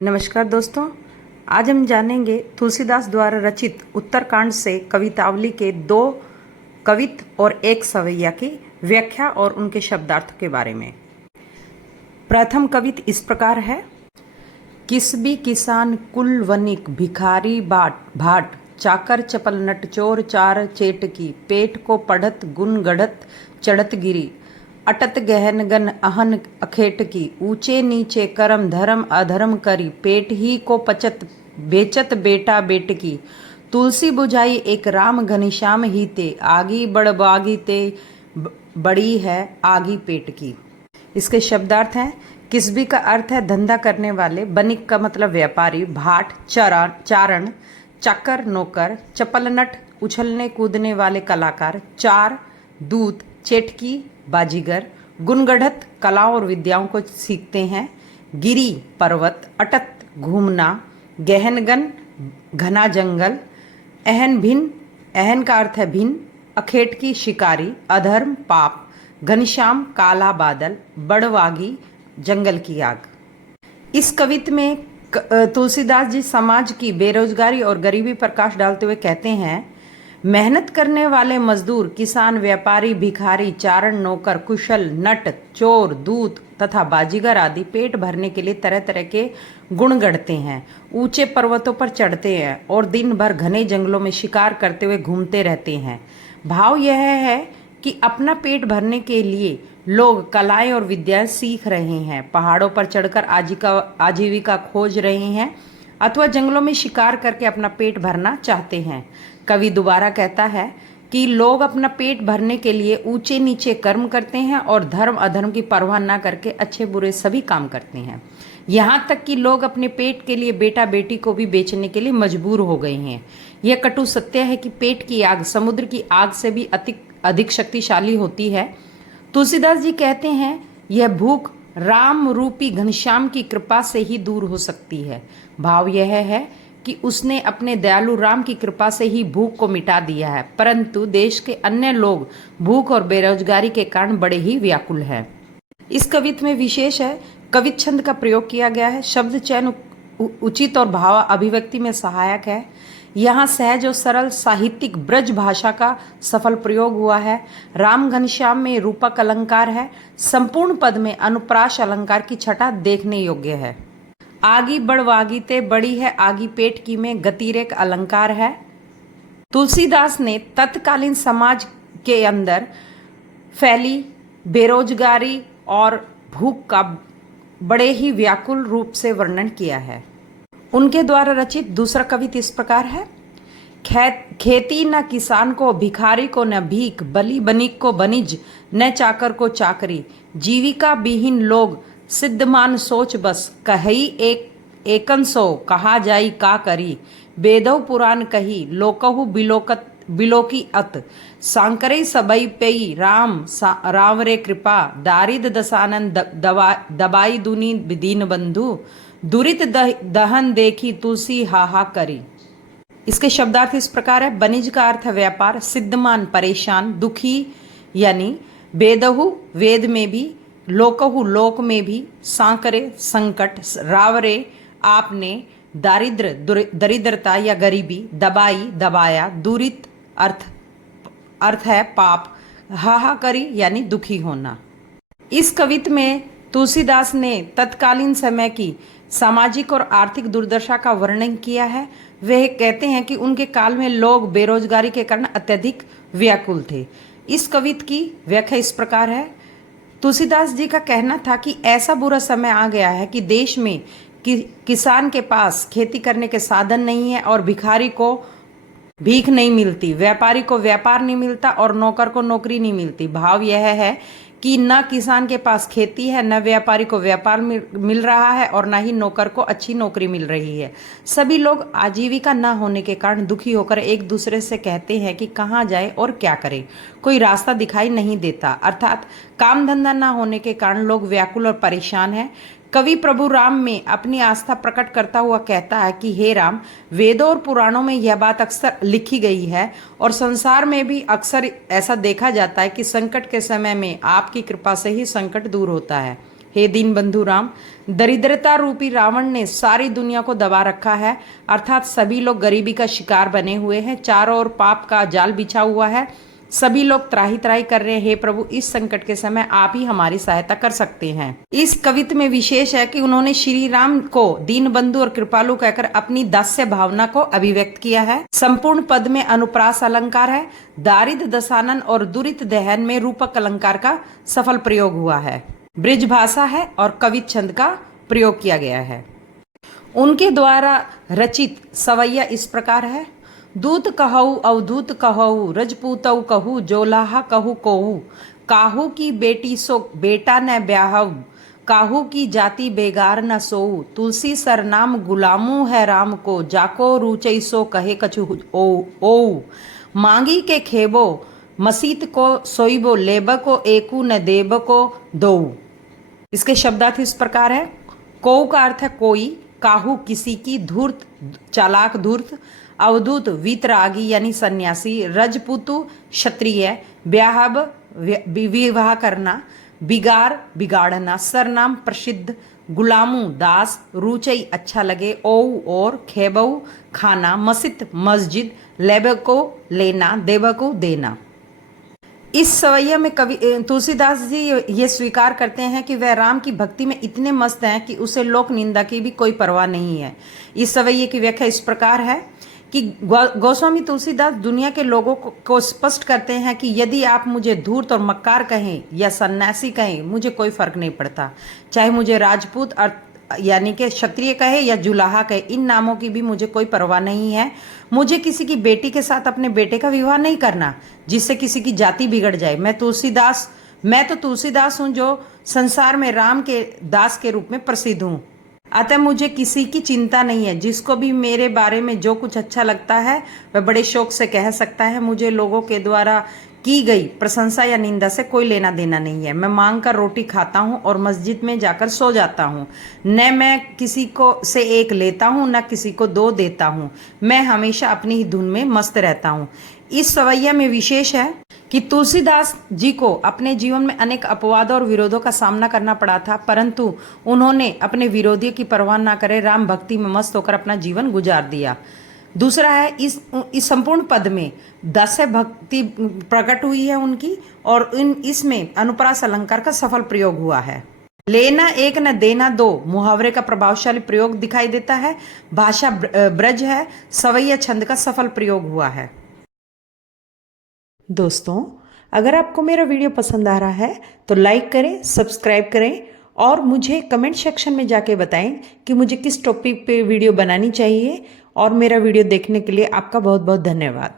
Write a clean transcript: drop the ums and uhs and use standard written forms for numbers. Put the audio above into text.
नमस्कार दोस्तों, आज हम जानेंगे तुलसीदास द्वारा रचित उत्तरकांड से कवितावली के 2 कवित और 1 सवैया की व्याख्या और उनके शब्दार्थ के बारे में। प्रथम कवित इस प्रकार है। किसबी किसान कुल वनिक भिखारी भाट चाकर चपल नट चोर चार चेटकी पेट को पढ़त गुण गढ़त चढ़त गिरी अटत गहन गन अहन अखेट की ऊंचे नीचे करम धर्म अधर्म करी पेट ही को पचत बेचत बेटा बेट की तुलसी बुझाई एक राम घनीश्याम ही ते आगी बड़बागी ते बड़ी है आगी पेट की। इसके शब्दार्थ हैं। किसबी का अर्थ है धंधा करने वाले, बनिक का मतलब व्यापारी, भाट चारण चाकर नौकर, चपलनट उछलने कूदने वाले कलाकार, चार दूत चेटकी बाजीगर, गुणगढ़त कलाओं और विद्याओं को सीखते हैं, गिरी पर्वत, अटत घूमना, गहनगन घना जंगल, अहन भिन्न, अहन का अर्थ है भिन्न, अखेटकी शिकारी, अधर्म पाप, घनश्याम काला बादल, बड़वागी जंगल की आग। इस कवित में तुलसीदास जी समाज की बेरोजगारी और गरीबी पर प्रकाश डालते हुए कहते हैं, मेहनत करने वाले मजदूर, किसान, व्यापारी, भिखारी, चारण नौकर, कुशल, नट, चोर, दूत तथा बाजीगर आदि पेट भरने के लिए तरह तरह के गुण गढ़ते हैं, ऊंचे पर्वतों पर चढ़ते हैं और दिन भर घने जंगलों में शिकार करते हुए घूमते रहते हैं। भाव यह है कि अपना पेट भरने के लिए लोग कलाएं और विद्याएं सीख रहे हैं, पहाड़ों पर चढ़कर आजीविका खोज रहे हैं अथवा जंगलों में शिकार करके अपना पेट भरना चाहते हैं। कवि दोबारा कहता है कि लोग अपना पेट भरने के लिए ऊंचे नीचे कर्म करते हैं और धर्म अधर्म की परवाह न करके अच्छे बुरे सभी काम करते हैं। यहाँ तक कि लोग अपने पेट के लिए बेटा बेटी को भी बेचने के लिए मजबूर हो गए हैं। यह कटु सत्य है कि पेट की आग समुद्र की आग से भी अधिक शक्तिशाली होती है। तुलसीदास जी कहते हैं, यह भूख राम रूपी घनश्याम की कृपा से ही दूर हो सकती है। भाव यह है कि उसने अपने दयालु राम की कृपा से ही भूख को मिटा दिया है, परंतु देश के अन्य लोग भूख और बेरोजगारी के कारण बड़े ही व्याकुल हैं। इस कवित में विशेष है कवित छंद का प्रयोग किया गया है। शब्द चयन उचित और भाव अभिव्यक्ति में सहायक है। यहाँ सहज और सरल साहित्यिक ब्रज भाषा का सफल प्रयोग हुआ है। राम घनश्याम में रूपक अलंकार है। संपूर्ण पद में अनुप्रास अलंकार की छटा देखने योग्य है। आगी बड़वागी ते बड़ी है आगी पेट की में गतिरेक अलंकार है। तुलसीदास ने तत्कालीन समाज के अंदर फैली बेरोजगारी और भूख का बड़े ही व्याकुल रूप से वर्णन किया है। उनके द्वारा रचित दूसरा कवित इस प्रकार है। खेती न किसान को, भिखारी को न भीख, बली बनिक को बनिज, न चाकर को चाकरी, जीविका विहीन लोग सिद्धमान सोच बस, कही एकन सो कहा जाई का करी, बेदौ पुराण कही लोकहु बिलोकी अत, सांकरे सबई पेई राम रे कृपा, दारिद दसानन दबाई दुनी दीन बंधु, दुरित दहन देखी तुलसी हाहा करी। इसके शब्दार्थ इस प्रकार है। बनिज का अर्थ है व्यापार, सिद्धमान परेशान, दुखी यानी बेदहु वेद में भी, लोकहु लोक में भी, सांकरे संकट, रावरे आपने, दरिद्रता या गरीबी, दबाई दबाया, दूरित अर्थ है पाप, हाहाकरी यानी दुखी होना। इस कवित में तुलसीदास ने तत्कालीन समय की सामाजिक और आर्थिक दुर्दशा का वर्णन किया है। वे कहते हैं कि उनके काल में लोग बेरोजगारी के कारण अत्यधिक व्याकुल थे। इस कवित की व्याख्या इस प्रकार है। तुलसीदास जी का कहना था कि ऐसा बुरा समय आ गया है कि देश में किसान के पास खेती करने के साधन नहीं है और भिखारी को भीख नहीं मिलती, व्यापारी को व्यापार नहीं मिलता और नौकर को नौकरी नहीं मिलती। भाव यह है कि न किसान के पास खेती है, न व्यापारी को व्यापार मिल रहा है और न ही नौकर को अच्छी नौकरी मिल रही है। सभी लोग आजीविका न होने के कारण दुखी होकर एक दूसरे से कहते हैं कि कहाँ जाए और क्या करें, कोई रास्ता दिखाई नहीं देता। अर्थात काम धंधा न होने के कारण लोग व्याकुल और परेशान हैं। कवि प्रभु राम में अपनी आस्था प्रकट करता हुआ कहता है कि हे राम, वेदों और पुराणों में यह बात अक्सर लिखी गई है और संसार में भी अक्सर ऐसा देखा जाता है कि संकट के समय में आपकी कृपा से ही संकट दूर होता है। हे दीन बंधु राम, दरिद्रता रूपी रावण ने सारी दुनिया को दबा रखा है, अर्थात सभी लोग गरीबी का शिकार बने हुए हैं, चारों ओर पाप का जाल बिछा हुआ है, सभी लोग त्राही त्राही कर रहे हैं। हे प्रभु, इस संकट के समय आप ही हमारी सहायता कर सकते हैं। इस कविता में विशेष है कि उन्होंने श्री राम को दीन बंधु और कृपालु कहकर अपनी दास्य भावना को अभिव्यक्त किया है। संपूर्ण पद में अनुप्रास अलंकार है। दारिद्र दशानन और दुरित दहन में रूपक अलंकार का सफल प्रयोग हुआ है। ब्रिज भाषा है और कवित छंद का प्रयोग किया गया है। उनके द्वारा रचित सवैया इस प्रकार है। दूत कहऊ अवधूत कहऊ, रजपूतऊ कहू, जोलाहा कहू कोहू, काहू की बेटी सो बेटा न ब्याहऊ, काहू की जाति बेगार न सोऊ, तुलसी सरनाम गुलामू है राम को, जाको रूचई सो कहे कछु ओ, मांगी के खेबो मसीत को सोईबो, लेब को एकू न देब को दो। इसके शब्दार्थ इस प्रकार है। कोऊ का अर्थ है कोई, काहू किसी की, धूर्त चालाक धूर्त, अवधूत वीतरागी यानी सन्यासी, रजपूतु क्षत्रिय, ब्याहब विवाह करना, बिगार बिगाड़ना, सरनाम प्रसिद्ध, गुलामू दास, रुचई अच्छा लगे, ओऊ और, खेबऊ खाना, मसित मस्जिद, लेब को लेना, देव को देना। इस सवैया में कवि तुलसीदास जी ये स्वीकार करते हैं कि वह राम की भक्ति में इतने मस्त हैं कि उसे लोक निंदा की भी कोई परवाह नहीं है। इस सवैये की व्याख्या इस प्रकार है कि गोस्वामी तुलसीदास दुनिया के लोगों को स्पष्ट करते हैं कि यदि आप मुझे धूर्त और मक्कार कहें या सन्यासी कहें, मुझे कोई फर्क नहीं पड़ता। चाहे मुझे राजपूत यानी कि क्षत्रिय कहे या जुलाहा कहे, इन नामों की भी मुझे कोई परवाह नहीं है। मुझे किसी की बेटी के साथ अपने बेटे का विवाह नहीं करना जिससे किसी की जाति बिगड़ जाए। मैं तो तुलसीदास हूँ जो संसार में राम के दास के रूप में प्रसिद्ध हूँ। अतः मुझे किसी की चिंता नहीं है। जिसको भी मेरे बारे में जो कुछ अच्छा लगता है वह बड़े शौक से कह सकता है। मुझे लोगों के द्वारा की गई प्रशंसा या निंदा से कोई लेना देना नहीं है। मैं मांग कर रोटी खाता हूँ और मस्जिद में जाकर सो जाता हूँ। न मैं किसी को से एक लेता हूँ न किसी को दो देता हूँ। मैं हमेशा अपनी ही धुन में मस्त रहता हूँ। इस सवैया में विशेष है कि तुलसीदास जी को अपने जीवन में अनेक अपवादों और विरोधों का सामना करना पड़ा था, परंतु उन्होंने अपने विरोधियों की परवाह न करे राम भक्ति में मस्त होकर अपना जीवन गुजार दिया। दूसरा है इस संपूर्ण पद में दास्य भक्ति प्रकट हुई है उनकी, और इसमें अनुप्रास अलंकार का सफल प्रयोग हुआ है। लेना एक न देना दो मुहावरे का प्रभावशाली प्रयोग दिखाई देता है। भाषा ब्रज है। सवैया छंद का सफल प्रयोग हुआ है। दोस्तों, अगर आपको मेरा वीडियो पसंद आ रहा है तो लाइक करें, सब्सक्राइब करें और मुझे कमेंट सेक्शन में जाके बताएं कि मुझे किस टॉपिक पे वीडियो बनानी चाहिए। और मेरा वीडियो देखने के लिए आपका बहुत बहुत धन्यवाद।